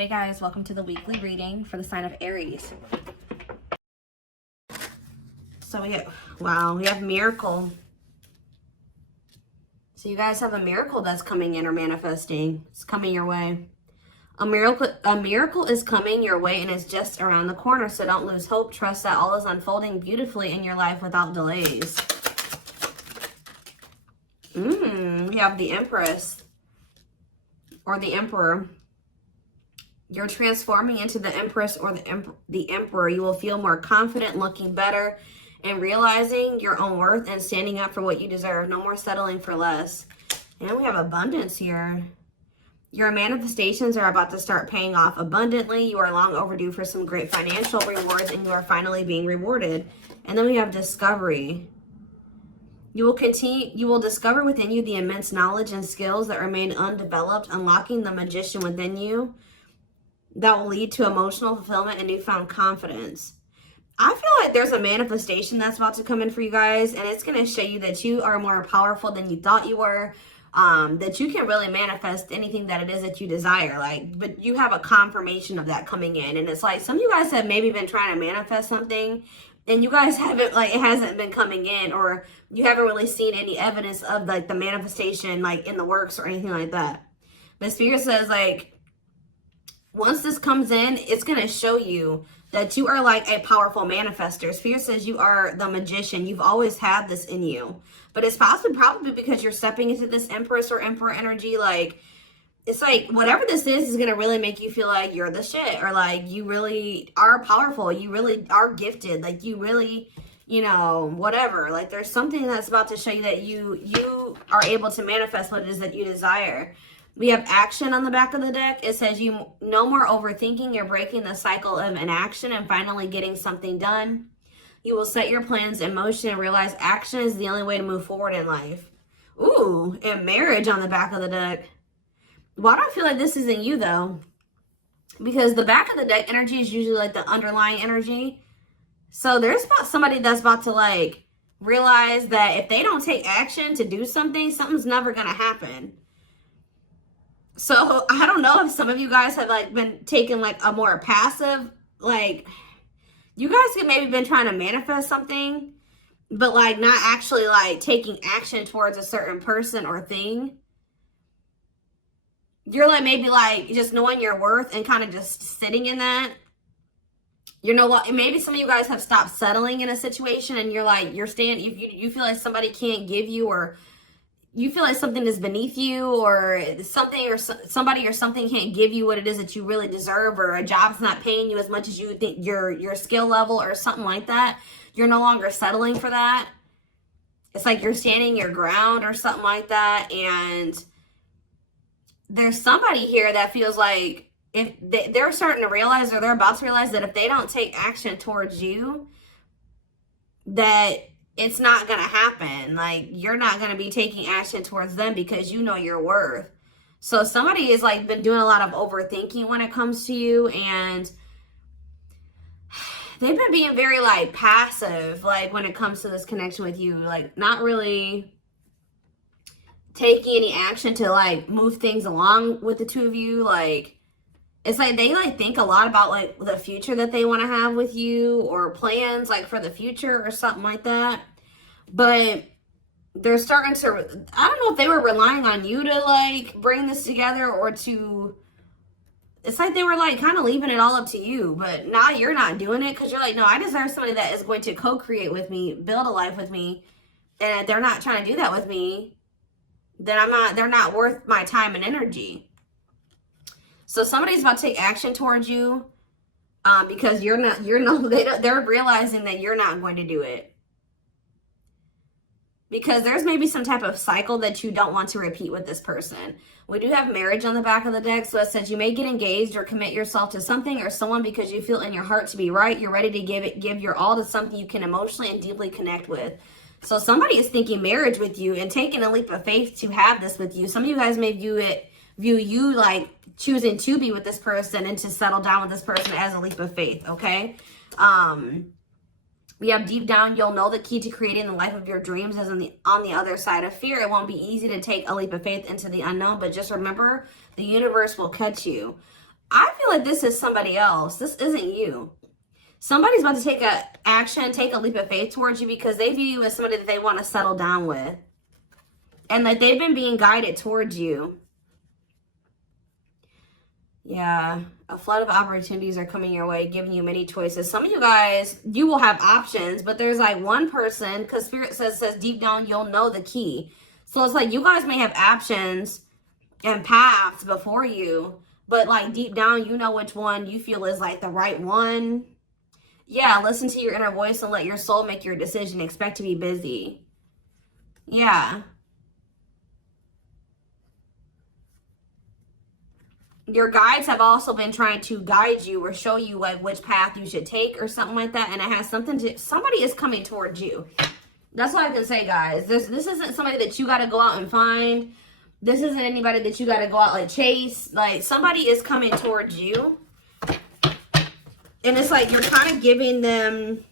Hey guys, welcome to the weekly reading for the sign of Aries. So we have miracle. So you guys have a miracle that's coming in or manifesting. It's coming your way. A miracle is coming your way and it's just around the corner. So don't lose hope. Trust that all is unfolding beautifully in your life without delays. We have the Empress or the Emperor. You're transforming into the Empress or the Emperor. You will feel more confident, looking better, and realizing your own worth and standing up for what you deserve. No more settling for less. And we have abundance here. Your manifestations are about to start paying off abundantly. You are long overdue for some great financial rewards, and you are finally being rewarded. And then we have discovery. You will discover within you the immense knowledge and skills that remain undeveloped, unlocking the magician within you. That will lead to emotional fulfillment and newfound confidence. I feel like there's a manifestation that's about to come in for you guys, and it's going to show you that you are more powerful than you thought you were, that you can really manifest anything that it is that you desire. But you have a confirmation of that coming in, and it's like some of you guys have maybe been trying to manifest something, and you guys haven't, it hasn't been coming in, or you haven't really seen any evidence of the manifestation in the works or anything like that. But Spirit says once this comes in, it's going to show you that you are a powerful manifester. Spirit says you are the magician. You've always had this in you. But it's probably because you're stepping into this Empress or Emperor energy. It's whatever this is going to really make you feel like you're the shit. Or you really are powerful. You really are gifted. You really, whatever. There's something that's about to show you that you are able to manifest what it is that you desire. We have action on the back of the deck. It says you no more overthinking. You're breaking the cycle of inaction and finally getting something done. You will set your plans in motion and realize action is the only way to move forward in life. Ooh, and marriage on the back of the deck. Why do I feel like this isn't you though? Because the back of the deck energy is usually the underlying energy. So there's somebody that's about to realize that if they don't take action to do something, something's never going to happen. So I don't know if some of you guys have been taking a more passive, you guys have maybe been trying to manifest something, but not actually taking action towards a certain person or thing. You're maybe just knowing your worth and kind of just sitting in that. You know what? Maybe some of you guys have stopped settling in a situation and you're you feel like somebody can't give you, or you feel like something is beneath you, or something or somebody or something can't give you what it is that you really deserve, or a job's not paying you as much as you think your skill level or something like that. You're no longer settling for that. It's you're standing your ground or something like that. And there's somebody here that feels like if they're starting to realize, or they're about to realize, that if they don't take action towards you, that it's not going to happen. You're not going to be taking action towards them because you know your worth. So somebody has been doing a lot of overthinking when it comes to you, and they've been being very passive when it comes to this connection with you, not really taking any action to move things along with the two of you. It's they think a lot about the future that they want to have with you, or plans for the future or something like that. But they're starting to, I don't know if they were relying on you to bring this together, or to, it's they were kind of leaving it all up to you. But now you're not doing it because you're no, I deserve somebody that is going to co-create with me, build a life with me. And if they're not trying to do that with me, then they're not worth my time and energy. So somebody's about to take action towards you because they're realizing that you're not going to do it. Because there's maybe some type of cycle that you don't want to repeat with this person. We do have marriage on the back of the deck. So it says you may get engaged or commit yourself to something or someone because you feel in your heart to be right. You're ready to give your all to something you can emotionally and deeply connect with. So somebody is thinking marriage with you and taking a leap of faith to have this with you. Some of you guys may view you choosing to be with this person and to settle down with this person as a leap of faith, okay? We have deep down, you'll know the key to creating the life of your dreams is on the other side of fear. It won't be easy to take a leap of faith into the unknown, but just remember, the universe will catch you. I feel like this is somebody else. This isn't you. Somebody's about to take a action, take a leap of faith towards you because they view you as somebody that they want to settle down with. And that they've been being guided towards you. Yeah, a flood of opportunities are coming your way, giving you many choices. Some of you guys, you will have options, but there's like one person, because Spirit says deep down, you'll know the key. So it's like you guys may have options and paths before you, but like deep down, you know which one you feel is like the right one. Yeah, listen to your inner voice and let your soul make your decision. Expect to be busy. Yeah. Your guides have also been trying to guide you or show you like which path you should take or something like that. And it has something to, somebody is coming towards you. That's all I can say, guys. This isn't somebody that you got to go out and find. This isn't anybody that you got to go out like chase. Like somebody is coming towards you. And it's like you're kind of giving them,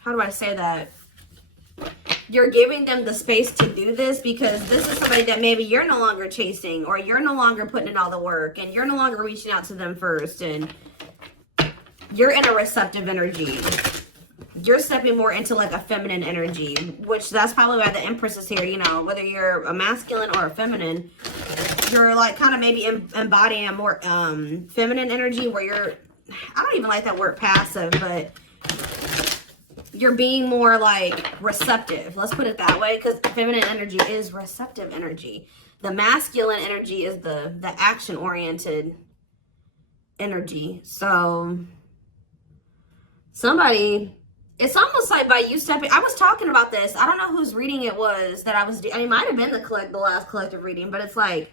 how do I say that? You're giving them the space to do this because this is somebody that maybe you're no longer chasing or you're no longer putting in all the work and you're no longer reaching out to them first and you're in a receptive energy. You're stepping more into like a feminine energy, which that's probably why the Empress is here. You know, whether you're a masculine or a feminine, you're like kind of maybe embodying a more feminine energy where you're, I don't even like that word passive, but you're being more like receptive. Let's put it that way, because feminine energy is receptive energy. The masculine energy is the action-oriented energy. So somebody, it's almost like by you stepping, I was talking about this. I don't know whose reading it was that I was doing. It might have been the last collective reading, but it's like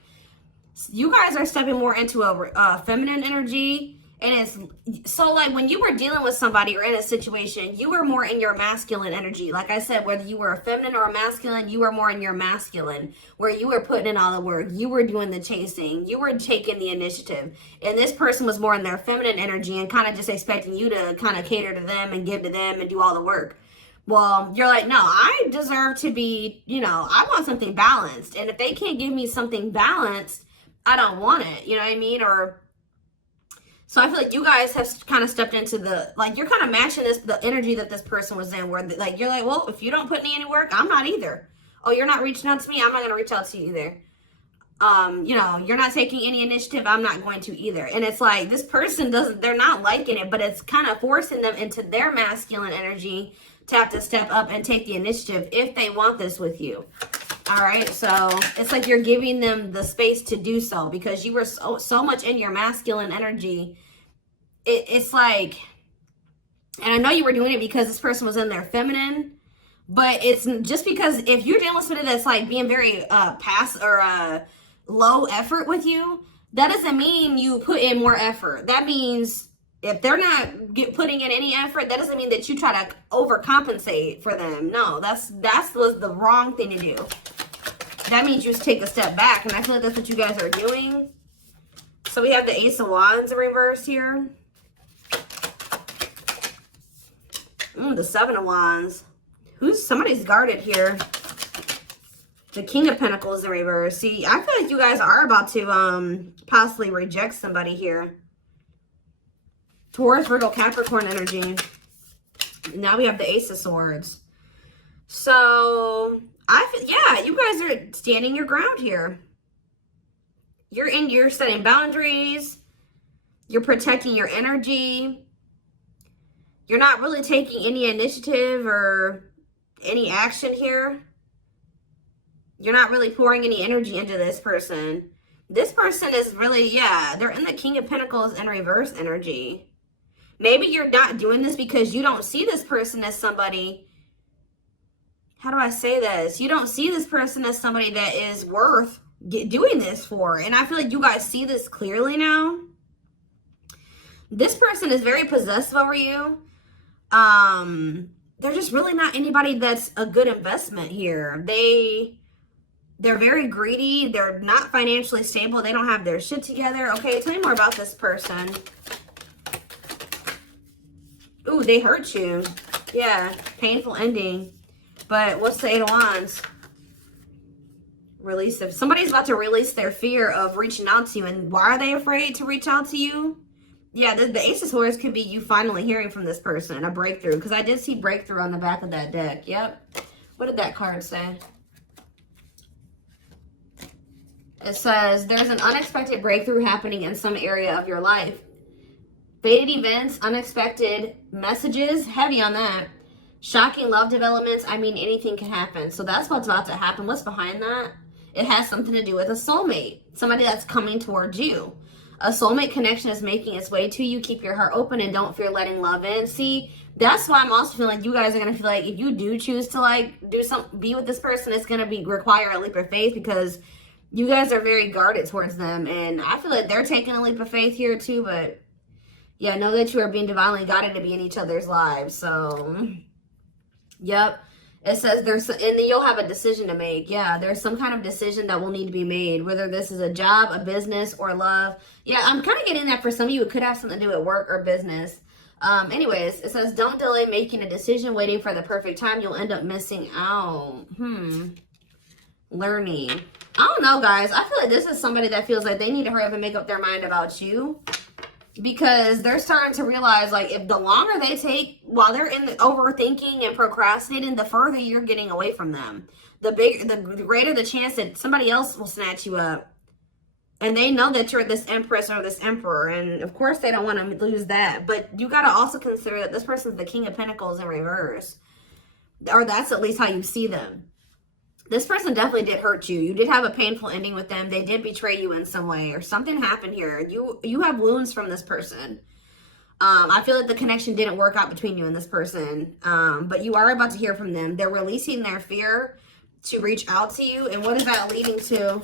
you guys are stepping more into a feminine energy. And it's so like when you were dealing with somebody or in a situation, you were more in your masculine energy. Like I said, whether you were a feminine or a masculine, you were more in your masculine, where you were putting in all the work. You were doing the chasing. You were taking the initiative. And this person was more in their feminine energy and kind of just expecting you to kind of cater to them and give to them and do all the work. Well, you're like, no, I deserve to be, you know, I want something balanced. And if they can't give me something balanced, I don't want it. You know what I mean? Or so I feel like you guys have kind of stepped into the, like, you're kind of matching the energy that this person was in, where, like, you're like, well, if you don't put in any work, I'm not either. Oh, you're not reaching out to me? I'm not going to reach out to you either. You know, you're not taking any initiative, I'm not going to either. And it's like, this person they're not liking it, but it's kind of forcing them into their masculine energy to have to step up and take the initiative if they want this with you. All right, so it's like you're giving them the space to do so because you were so much in your masculine energy. It's like, and I know you were doing it because this person was in their feminine, but it's just because if you're dealing with somebody that's like being very low effort with you, that doesn't mean you put in more effort. That means if they're not putting in any effort, that doesn't mean that you try to overcompensate for them. No, that was the wrong thing to do. That means you just take a step back, and I feel like that's what you guys are doing. So we have the Ace of Wands in reverse here. The Seven of Wands. Somebody's guarded here. The King of Pentacles in reverse. See, I feel like you guys are about to possibly reject somebody here. Taurus, Virgo, Capricorn energy. Now we have the Ace of Swords. So, yeah, you guys are standing your ground here. You're setting boundaries. You're protecting your energy. You're not really taking any initiative or any action here. You're not really pouring any energy into this person. This person is really, yeah, they're in the King of Pentacles in reverse energy. Maybe you're not doing this because you don't see this person as somebody, how do I say this? You don't see this person as somebody that is worth doing this for. And I feel like you guys see this clearly now. This person is very possessive over you. They're just really not anybody that's a good investment here. They're very greedy. They're not financially stable. They don't have their shit together. Okay, tell me more about this person. Ooh, they hurt you. Yeah, painful ending. But what's the Eight of Wands? Release of somebody's about to release their fear of reaching out to you. And why are they afraid to reach out to you? Yeah, the Ace of Swords could be you finally hearing from this person, a breakthrough. Because I did see breakthrough on the back of that deck. Yep. What did that card say? It says, there's an unexpected breakthrough happening in some area of your life. Fated events, unexpected messages, heavy on that. Shocking love developments, I mean, anything can happen. So that's what's about to happen. What's behind that? It has something to do with a soulmate. Somebody that's coming towards you. A soulmate connection is making its way to you. Keep your heart open and don't fear letting love in. See, that's why I'm also feeling like you guys are going to feel like if you do choose to like be with this person, it's going to require a leap of faith because you guys are very guarded towards them. And I feel like they're taking a leap of faith here too. But yeah, know that you are being divinely guided to be in each other's lives. So, yep. It says and then you'll have a decision to make. Yeah, there's some kind of decision that will need to be made, whether this is a job, a business, or love. Yeah, I'm kind of getting that for some of you. It could have something to do with work or business. Anyways, it says, don't delay making a decision, waiting for the perfect time. You'll end up missing out. Learning. I don't know, guys. I feel like this is somebody that feels like they need to hurry up and make up their mind about you. Because they're starting to realize, like, if the longer they take while they're in the overthinking and procrastinating, the further you're getting away from them. The greater the chance that somebody else will snatch you up. And they know that you're this empress or this emperor. And, of course, they don't want to lose that. But you got to also consider that this person's the King of Pentacles in reverse. Or that's at least how you see them. This person definitely did hurt you. You did have a painful ending with them. They did betray you in some way or something happened here. You have wounds from this person. I feel like the connection didn't work out between you and this person. But you are about to hear from them. They're releasing their fear to reach out to you. And what is that leading to?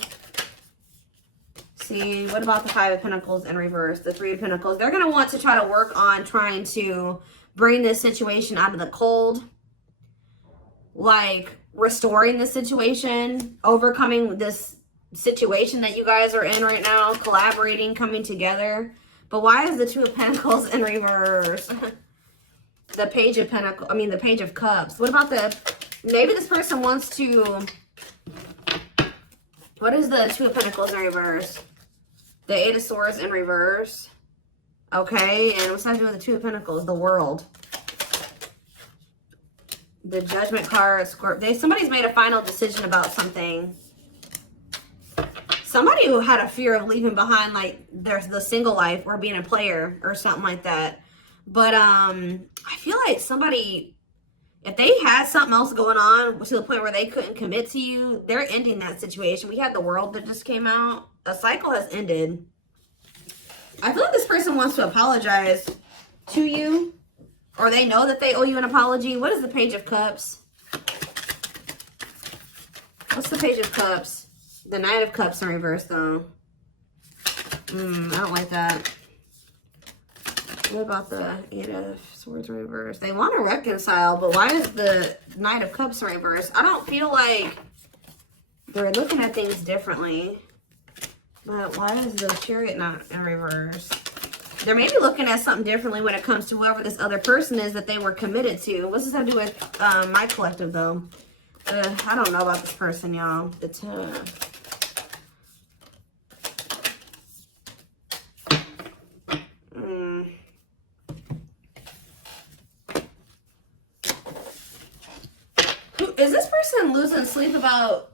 See, what about the Five of Pentacles in reverse? The Three of Pentacles. They're going to want to try to work on trying to bring this situation out of the cold. Like restoring the situation, overcoming this situation that you guys are in right now, collaborating, coming together. But why is the Two of Pentacles in reverse? The Page of Pentacles, the Page of Cups. What about maybe this person wants to, what is the Two of Pentacles in reverse? The Eight of Swords in reverse. Okay, and what's that doing with the Two of Pentacles? The World. The Judgment card, Scorpio. Somebody's made a final decision about something. Somebody who had a fear of leaving behind, like, there's the single life or being a player or something like that. But I feel like somebody, if they had something else going on to the point where they couldn't commit to you, they're ending that situation. We had the World that just came out. A cycle has ended. I feel like this person wants to apologize to you. Or they know that they owe you an apology. What is the Page of Cups? What's the Page of Cups? The Knight of Cups in reverse, though. I don't like that. What about the Eight of Swords in reverse? They want to reconcile, but why is the Knight of Cups in reverse? I don't feel like they're looking at things differently. But why is the Chariot not in reverse? They're maybe looking at something differently when it comes to whoever this other person is that they were committed to. What's this have to do with my collective, though? I don't know about this person, y'all. Is this person losing sleep about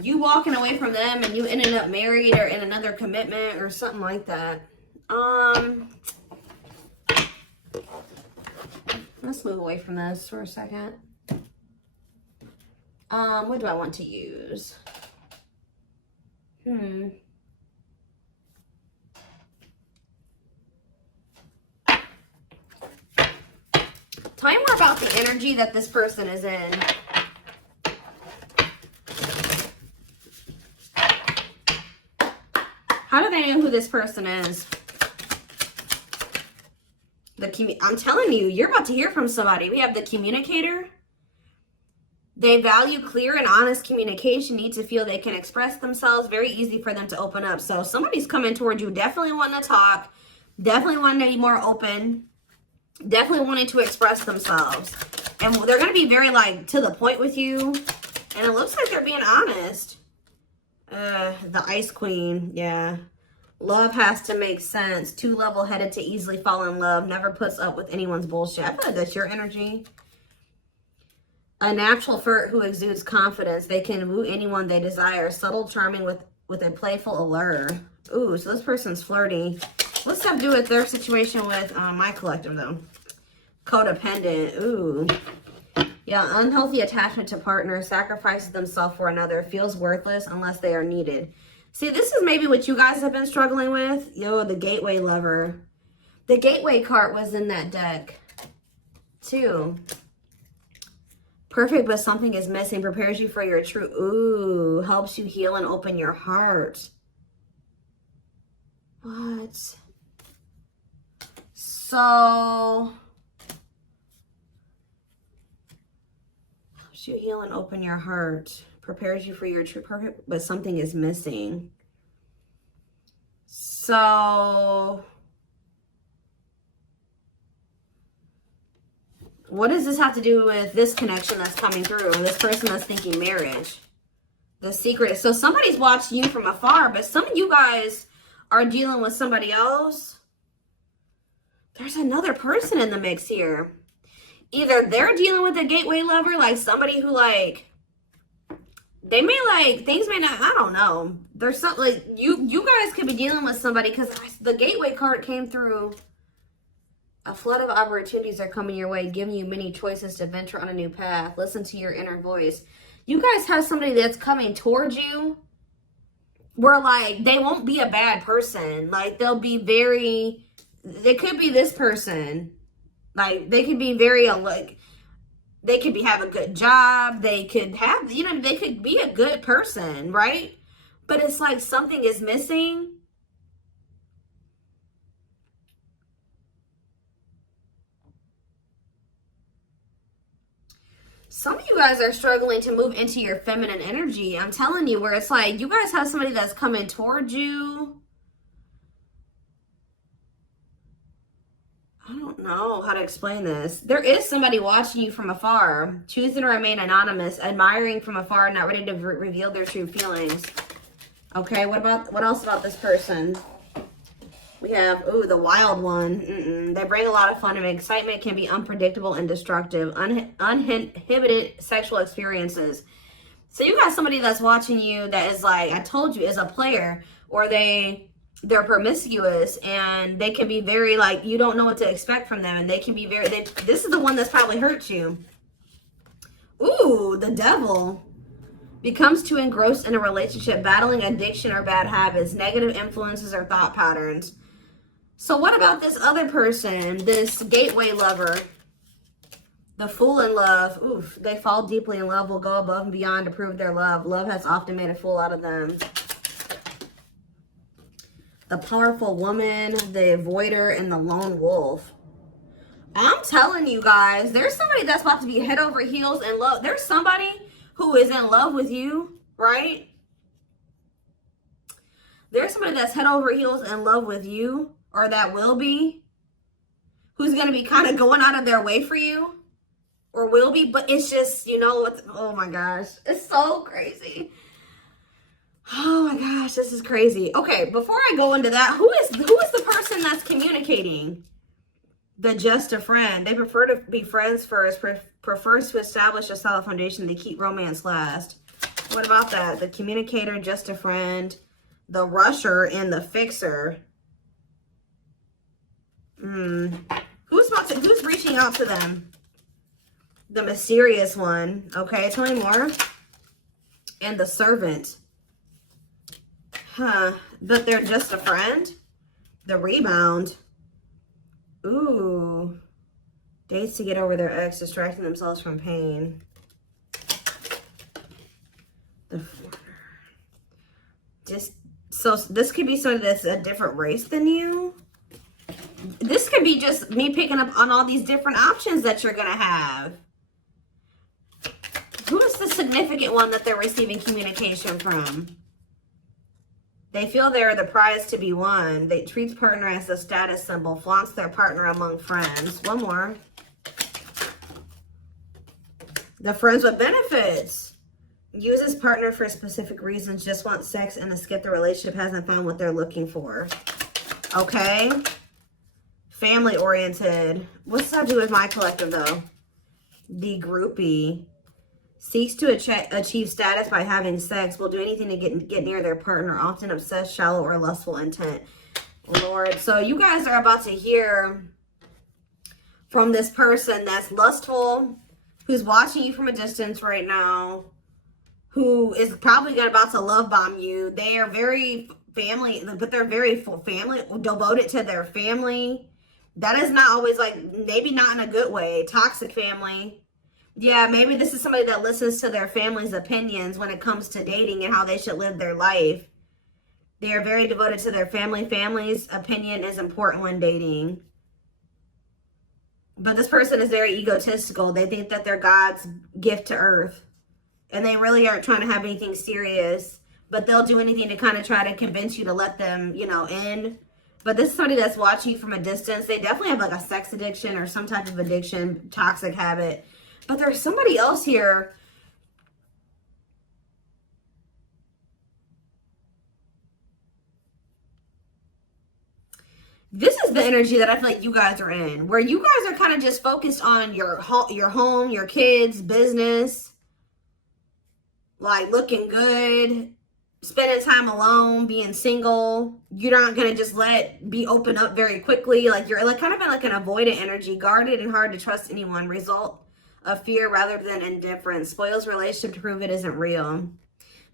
you walking away from them and you ending up married or in another commitment or something like that? Let's move away from this for a second. What do I want to use? Tell me more about the energy that this person is in. How do they know who this person is? I'm telling you, you're about to hear from somebody. We have the Communicator. They value clear and honest communication, need to feel they can express themselves. Very easy for them to open up. So somebody's coming towards you, definitely wanting to talk, definitely wanting to be more open, definitely wanting to express themselves. And they're going to be very, like, to the point with you. And it looks like they're being honest. The Ice Queen, yeah. Love has to make sense. Too level-headed to easily fall in love. Never puts up with anyone's bullshit. I feel like that's your energy. A natural flirt who exudes confidence. They can woo anyone they desire. Subtle, charming with a playful allure. Ooh, so this person's flirty. What's that do with their situation with my collective, though? Codependent. Ooh. Yeah, unhealthy attachment to partner. Sacrifices themselves for another. Feels worthless unless they are needed. See, this is maybe what you guys have been struggling with. Yo, the gateway lover. The gateway card was in that deck, too. Perfect, but something is missing. Prepares you for your true... Ooh, helps you heal and open your heart. What? So... helps you heal and open your heart. Prepares you for your true perfect, but something is missing. So... what does this have to do with this connection that's coming through? This person that's thinking marriage. The secret. So somebody's watching you from afar, but some of you guys are dealing with somebody else. There's another person in the mix here. Either they're dealing with a gateway lover, like somebody who like, they may like, things may not, I don't know. There's something like, you guys could be dealing with somebody because the gateway card came through. A flood of opportunities are coming your way, giving you many choices to venture on a new path. Listen to your inner voice. You guys have somebody that's coming towards you where, like, they won't be a bad person. Like, they'll be very... they could be this person. Like, they could be very, like... they could have a good job. They could have... you know, they could be a good person, right? But it's like something is missing. Some of you guys are struggling to move into your feminine energy. I'm telling you, where it's like you guys have somebody that's coming towards you. I don't know how to explain this. There is somebody watching you from afar, choosing to remain anonymous, admiring from afar, not ready to reveal their true feelings. Okay, what else about this person? We have, ooh, the wild one. They bring a lot of fun and excitement, can be unpredictable and destructive. Uninhibited sexual experiences. So you got somebody that's watching you that is like, I told you, is a player. Or they're promiscuous and they can be very like, you don't know what to expect from them. And they can be very, this is the one that's probably hurt you. Ooh, the devil. Becomes too engrossed in a relationship, battling addiction or bad habits, negative influences or thought patterns. So what about this other person, this gateway lover, the fool in love? Oof, they fall deeply in love, will go above and beyond to prove their love. Love has often made a fool out of them. The powerful woman, the avoider, and the lone wolf. I'm telling you guys, there's somebody that's about to be head over heels in love. There's somebody who is in love with you, right? There's somebody that's head over heels in love with you, or that will be, who's going to be kind of going out of their way for you, or will be, but it's just, you know, oh my gosh, it's so crazy. Oh my gosh, this is crazy. Okay, before I go into that, who is the person that's communicating? The just a friend. They prefer to be friends first, prefers to establish a solid foundation. They keep romance last. What about that? The communicator, just a friend, the rusher, and the fixer. Who's reaching out to them? The mysterious one. Okay, tell me more. And the servant. Huh. But they're just a friend? The rebound. Ooh. Dates to get over their ex, distracting themselves from pain. The so this could be somebody that's a different race than you. This could be just me picking up on all these different options that you're going to have. Who is the significant one that they're receiving communication from? They feel they're the prize to be won. They treat partner as a status symbol, flaunts their partner among friends. One more. The friends with benefits. Uses partner for specific reasons, just wants sex and to skip the relationship, hasn't found what they're looking for. Okay. Family oriented. What's that do with my collective though? The groupie. Seeks to achieve status by having sex. Will do anything to get near their partner. Often obsessed, shallow, or lustful intent. Lord. So you guys are about to hear from this person that's lustful, who's watching you from a distance right now, who is probably about to love bomb you. They are very family, but they're very family, devoted to their family. That is not always like, maybe not in a good way. Toxic family. Yeah, maybe this is somebody that listens to their family's opinions when it comes to dating and how they should live their life. They are very devoted to their family. Family's opinion is important when dating. But this person is very egotistical. They think that they're God's gift to earth. And they really aren't trying to have anything serious. But they'll do anything to kind of try to convince you to let them, you know, in. But this is somebody that's watching you from a distance. They definitely have like a sex addiction or some type of addiction, toxic habit. But there's somebody else here. This is the energy that I feel like you guys are in, where you guys are kind of just focused on your home, your kids, business, like looking good, spending time alone, being single. You're not going to just be open up very quickly. Like you're like kind of in like an avoidant energy, guarded and hard to trust anyone. Result of fear rather than indifference. Spoils relationship to prove it isn't real.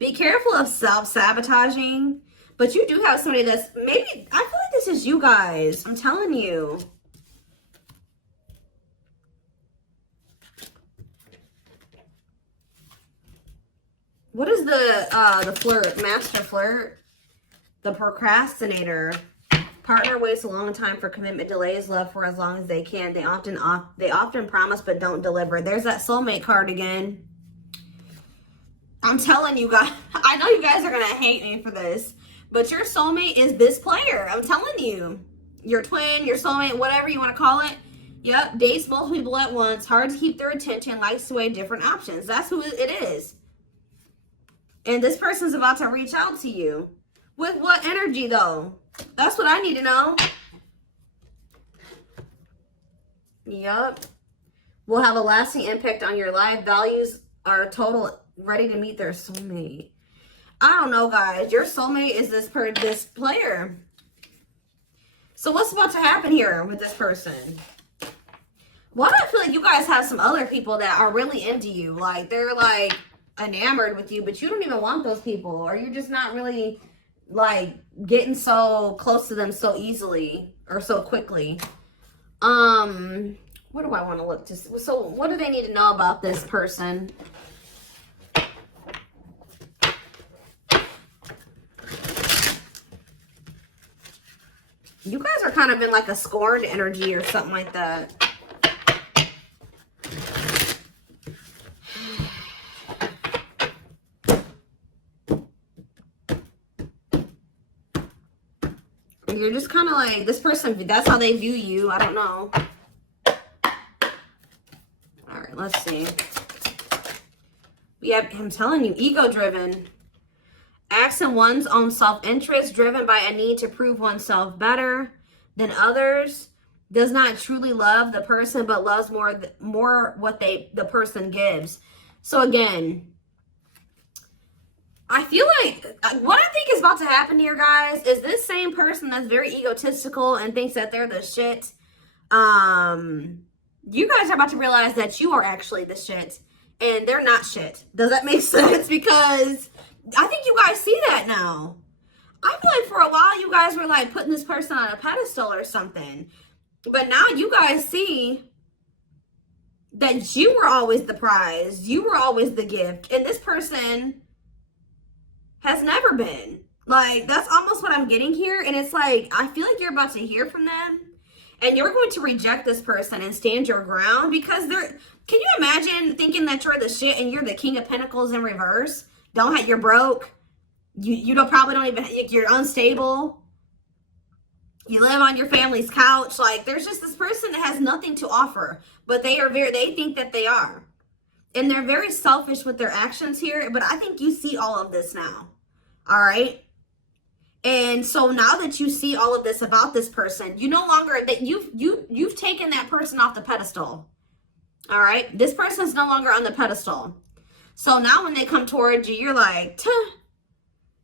Be careful of self-sabotaging. But you do have somebody that's maybe, I feel like this is you guys. I'm telling you. What is the flirt? Master flirt? The procrastinator. Partner waits a long time for commitment, delays love for as long as they can. They often promise but don't deliver. There's that soulmate card again. I'm telling you guys, I know you guys are going to hate me for this. But your soulmate is this player. I'm telling you. Your twin, your soulmate, whatever you want to call it. Yep. Dates multiple people at once. Hard to keep their attention. Likes to weigh different options. That's who it is. And this person's about to reach out to you. With what energy, though? That's what I need to know. Yep. Will have a lasting impact on your life. Values are total, ready to meet their soulmate. I don't know, guys. Your soulmate is this player. So what's about to happen here with this person? Why do I feel like you guys have some other people that are really into you? Like, they're, like, enamored with you, but you don't even want those people. Or you're just not really, like, getting so close to them so easily or so quickly. What do I want to look to? So what do they need to know about this person? You guys are kind of in like a scorned energy or something like that. You're just kind of like, this person, that's how they view you. I don't know. All right, let's see. I'm telling you, ego-driven. Acts in one's own self-interest, driven by a need to prove oneself better than others. Does not truly love the person, but loves more what the person gives. So again, I feel like what I think is about to happen here, guys, is this same person that's very egotistical and thinks that they're the shit. You guys are about to realize that you are actually the shit and they're not shit. Does that make sense? Because I think you guys see that now. I feel like for a while you guys were like putting this person on a pedestal or something. But now you guys see that you were always the prize. You were always the gift. And this person has never been. Like, that's almost what I'm getting here. And it's like, I feel like you're about to hear from them. And you're going to reject this person and stand your ground. Because they're... Can you imagine thinking that you're the shit and you're the King of Pentacles in reverse? You're broke. You probably don't even, you're unstable. You live on your family's couch. Like, there's just this person that has nothing to offer, but they think that they are. And they're very selfish with their actions here, but I think you see all of this now. All right. And so now that you see all of this about this person, you no longer, that you've taken that person off the pedestal. All right. This person's no longer on the pedestal. So now when they come towards you, you're like, tuh.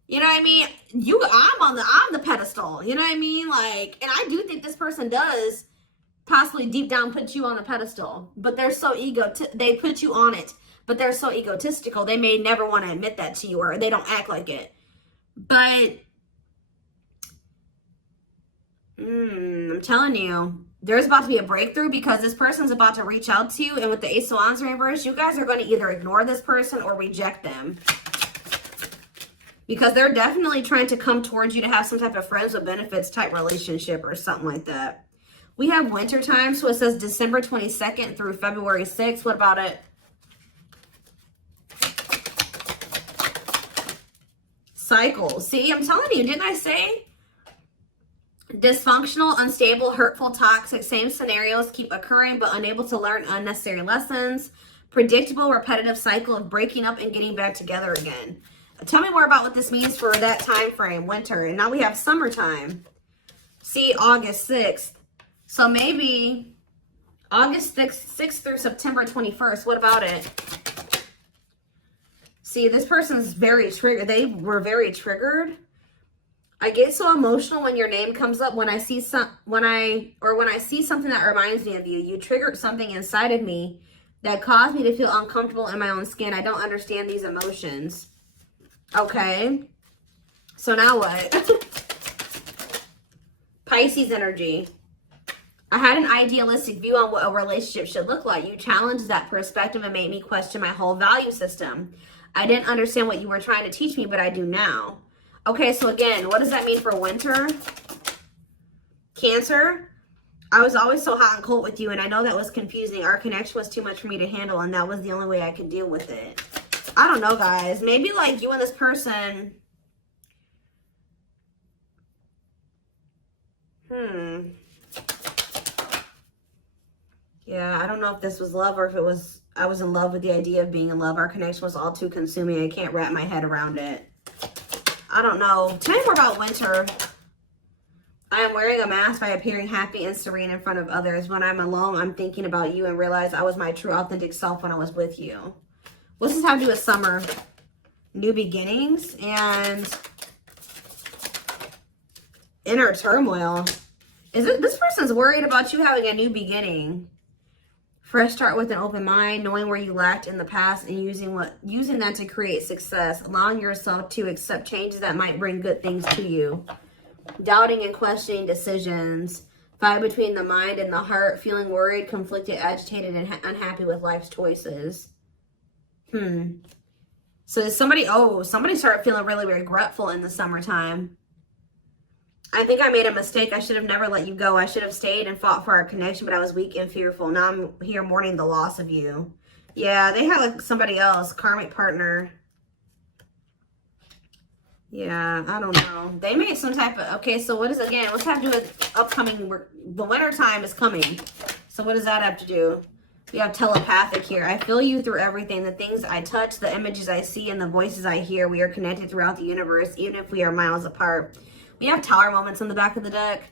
You know what I mean? I'm the pedestal. You know what I mean? Like, and I do think this person does possibly deep down put you on a pedestal, but they're so they put you on it, but they're so egotistical. They may never want to admit that to you, or they don't act like it. But I'm telling you, there's about to be a breakthrough because this person's about to reach out to you. And with the Ace of Wands reverse, you guys are going to either ignore this person or reject them. Because they're definitely trying to come towards you to have some type of friends with benefits type relationship or something like that. We have winter time, so it says December 22nd through February 6th. What about it? Cycles. See, I'm telling you, didn't I say? Dysfunctional, unstable, hurtful, toxic, same scenarios keep occurring but unable to learn unnecessary lessons. Predictable, repetitive cycle of breaking up and getting back together again. Tell me more about what this means for that time frame, winter. And now we have summertime. See, August 6th. So maybe August 6th through September 21st. What about it? See, this person's very triggered. They were very triggered. I get so emotional when your name comes up. When I see something that reminds me of you. You triggered something inside of me that caused me to feel uncomfortable in my own skin. I don't understand these emotions. Okay. So now what? Pisces energy. I had an idealistic view on what a relationship should look like. You challenged that perspective and made me question my whole value system. I didn't understand what you were trying to teach me, but I do now. Okay, so again, what does that mean for winter? Cancer. I was always so hot and cold with you, and I know that was confusing. Our connection was too much for me to handle, and that was the only way I could deal with it. I don't know, guys. Maybe like you and this person. Yeah, I don't know if this was love or if it was, I was in love with the idea of being in love. Our connection was all too consuming. I can't wrap my head around it. I don't know. Tell me more about winter. I am wearing a mask by appearing happy and serene in front of others. When I'm alone, I'm thinking about you and realize I was my true authentic self when I was with you. What's this have to do with summer? New beginnings and inner turmoil. Is it this person's worried about you having a new beginning? Fresh start with an open mind, knowing where you lacked in the past and using that to create success, allowing yourself to accept changes that might bring good things to you. Doubting and questioning decisions, fight between the mind and the heart, feeling worried, conflicted, agitated, and unhappy with life's choices. So somebody started feeling really regretful in the summertime. I think I made a mistake. I should have never let you go. I should have stayed and fought for our connection, but I was weak and fearful. Now I'm here mourning the loss of you. Yeah, they had like somebody else, karmic partner. Yeah, I don't know. They made some type of, okay, so what is, again, what's have to do with upcoming, the winter time is coming. So what does that have to do? We have telepathic here. I feel you through everything. The things I touch, the images I see, and the voices I hear. We are connected throughout the universe, even if we are miles apart. We have tower moments on the back of the deck.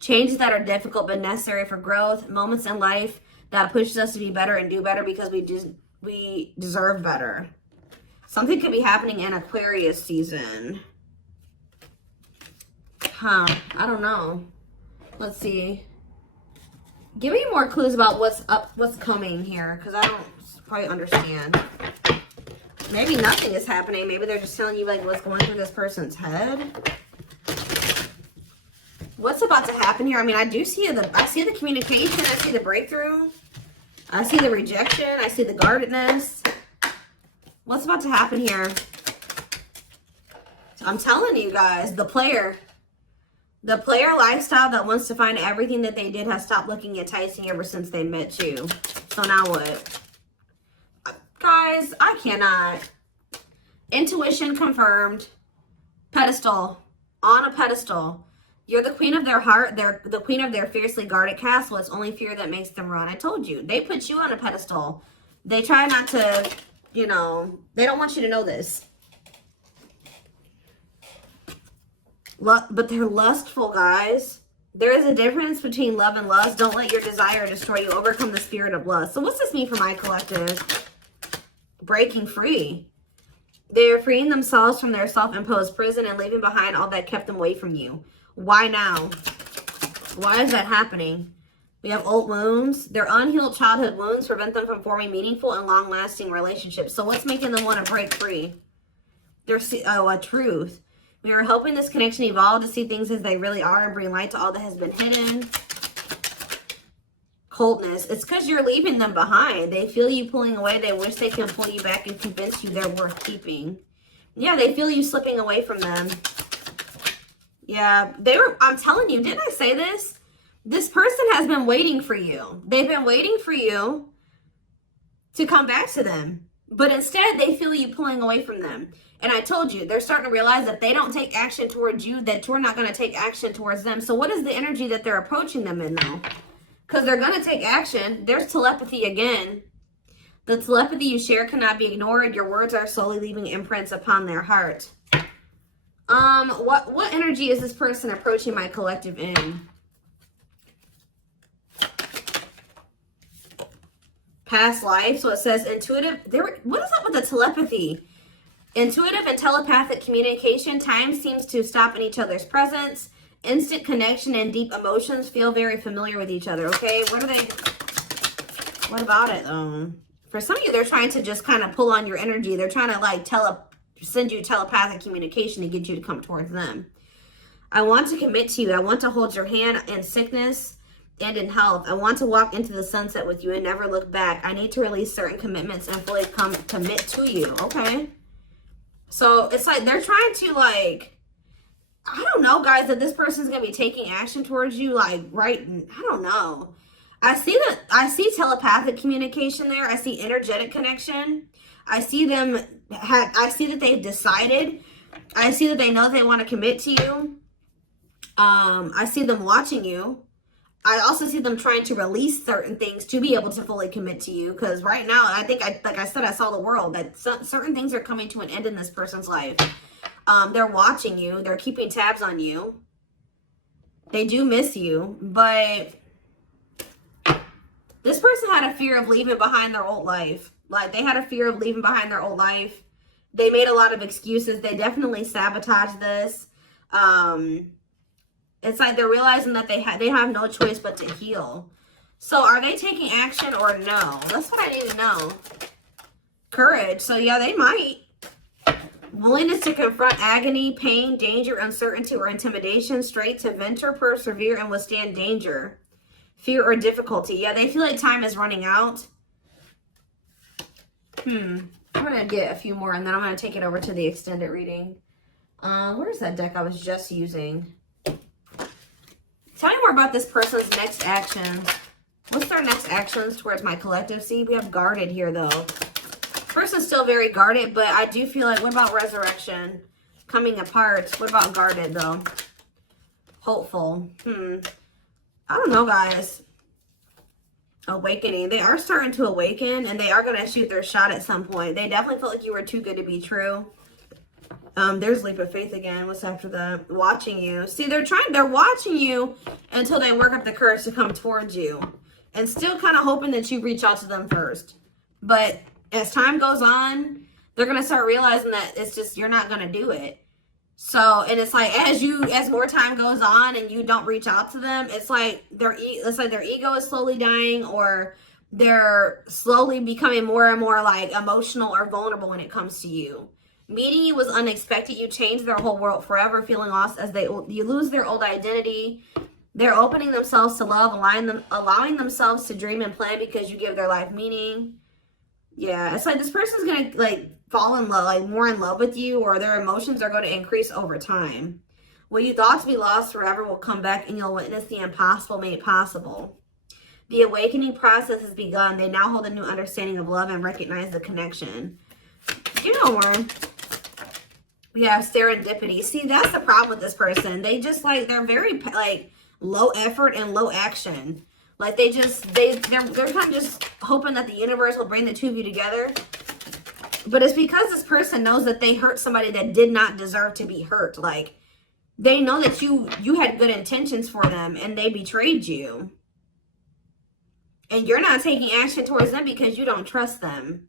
Changes that are difficult but necessary for growth. Moments in life that pushes us to be better and do better because we deserve better. Something could be happening in Aquarius season. I don't know. Let's see. Give me more clues about what's coming here, because I don't quite understand. Maybe nothing is happening. Maybe they're just telling you like what's going through this person's head. What's about to happen here? I mean, I see the communication. I see the breakthrough. I see the rejection. I see the guardedness. What's about to happen here? I'm telling you guys, the player lifestyle that wants to find everything that they did has stopped looking enticing ever since they met you. So now what? Guys, I cannot. Intuition confirmed. Pedestal. On a pedestal. You're the queen of their heart. They're the queen of their fiercely guarded castle. It's only fear that makes them run. I told you. They put you on a pedestal. They try not to, you know, they don't want you to know this. But they're lustful, guys. There is a difference between love and lust. Don't let your desire destroy you. Overcome the spirit of lust. So what's this mean for my collective? Breaking free. They are freeing themselves from their self-imposed prison and leaving behind all that kept them away from you. Why now? Why is that happening? We have old wounds. Their unhealed childhood wounds prevent them from forming meaningful and long-lasting relationships. So what's making them want to break free? A truth. We are helping this connection evolve to see things as they really are and bring light to all that has been hidden. Coldness. It's because you're leaving them behind. They feel you pulling away. They wish they can pull you back and convince you they're worth keeping. Yeah, they feel you slipping away from them. Yeah, I'm telling you, didn't I say this? This person has been waiting for you. They've been waiting for you to come back to them. But instead, they feel you pulling away from them. And I told you, they're starting to realize that they don't take action towards you, that you're not going to take action towards them. So what is the energy that they're approaching them in, though? Because they're going to take action. There's telepathy again. The telepathy you share cannot be ignored. Your words are slowly leaving imprints upon their heart. What energy is this person approaching my collective in? Past life. So it says intuitive. What is up with the telepathy? Intuitive and telepathic communication. Time seems to stop in each other's presence. Instant connection and deep emotions. Feel very familiar with each other. Okay, what about it? For some of you, they're trying to just kind of pull on your energy. They're trying to like send you telepathic communication to get you to come towards them. I want to commit to you. I want to hold your hand in sickness and in health. I want to walk into the sunset with you and never look back. I need to release certain commitments and fully commit to you. Okay. So it's like they're trying to like, I don't know, guys, that this person's going to be taking action towards you. Like, right. I don't know. I see telepathic communication there. I see energetic connection. I see that they've decided. I see that they know they want to commit to you. I see them watching you. I also see them trying to release certain things to be able to fully commit to you. Because right now, I think, like I said, I saw the world. That certain things are coming to an end in this person's life. They're watching you. They're keeping tabs on you. They do miss you. But this person had a fear of leaving behind their old life. Like, they had a fear of leaving behind their old life. They made a lot of excuses. They definitely sabotaged this. It's like they're realizing that they have no choice but to heal. So are they taking action or no? That's what I need to know. Courage. So yeah, they might. Willingness to confront agony, pain, danger, uncertainty, or intimidation. Strength to venture, persevere, and withstand danger. Fear or difficulty. Yeah, they feel like time is running out. I'm going to get a few more and then I'm going to take it over to the extended reading. Where's that deck I was just using? Tell me more about this person's next actions. What's their next actions towards my collective? See, we have guarded here, though. Person's still very guarded, but I do feel like, what about resurrection? Coming apart. What about guarded, though? Hopeful. I don't know, guys. Awakening. They are starting to awaken, and they are going to shoot their shot at some point. They definitely felt like you were too good to be true. There's leap of faith again. What's after that? Watching you. See, they're watching you until they work up the courage to come towards you. And still kind of hoping that you reach out to them first. But as time goes on, they're going to start realizing that it's just, you're not going to do it. So, and it's like, as more time goes on and you don't reach out to them, it's like their ego is slowly dying, or they're slowly becoming more and more like emotional or vulnerable when it comes to you. Meeting you was unexpected. You changed their whole world forever, feeling lost as you lose their old identity. They're opening themselves to love, allowing themselves to dream and plan because you give their life meaning. Yeah, it's like this person's going to like fall in love, like more in love with you, or their emotions are going to increase over time. What you thought to be lost forever will come back and you'll witness the impossible made possible. The awakening process has begun. They now hold a new understanding of love and recognize the connection. You know more. We have serendipity. See, that's the problem with this person. They just like, they're very like low effort and low action. Like they're kind of just hoping that the universe will bring the two of you together. But it's because this person knows that they hurt somebody that did not deserve to be hurt. Like, they know that you had good intentions for them and they betrayed you. And you're not taking action towards them because you don't trust them.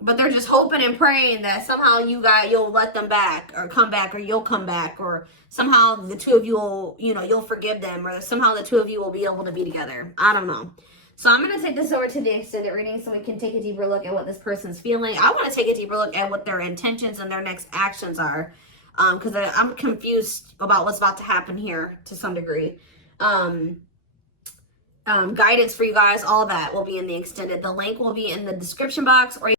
But they're just hoping and praying that somehow you'll let them back or come back, or you'll come back, or somehow the two of you will, you'll forgive them, or somehow the two of you will be able to be together. I don't know. So I'm going to take this over to the extended reading so we can take a deeper look at what this person's feeling. I want to take a deeper look at what their intentions and their next actions are, because I'm confused about what's about to happen here to some degree. Guidance for you guys, all that will be in the extended. The link will be in the description box, or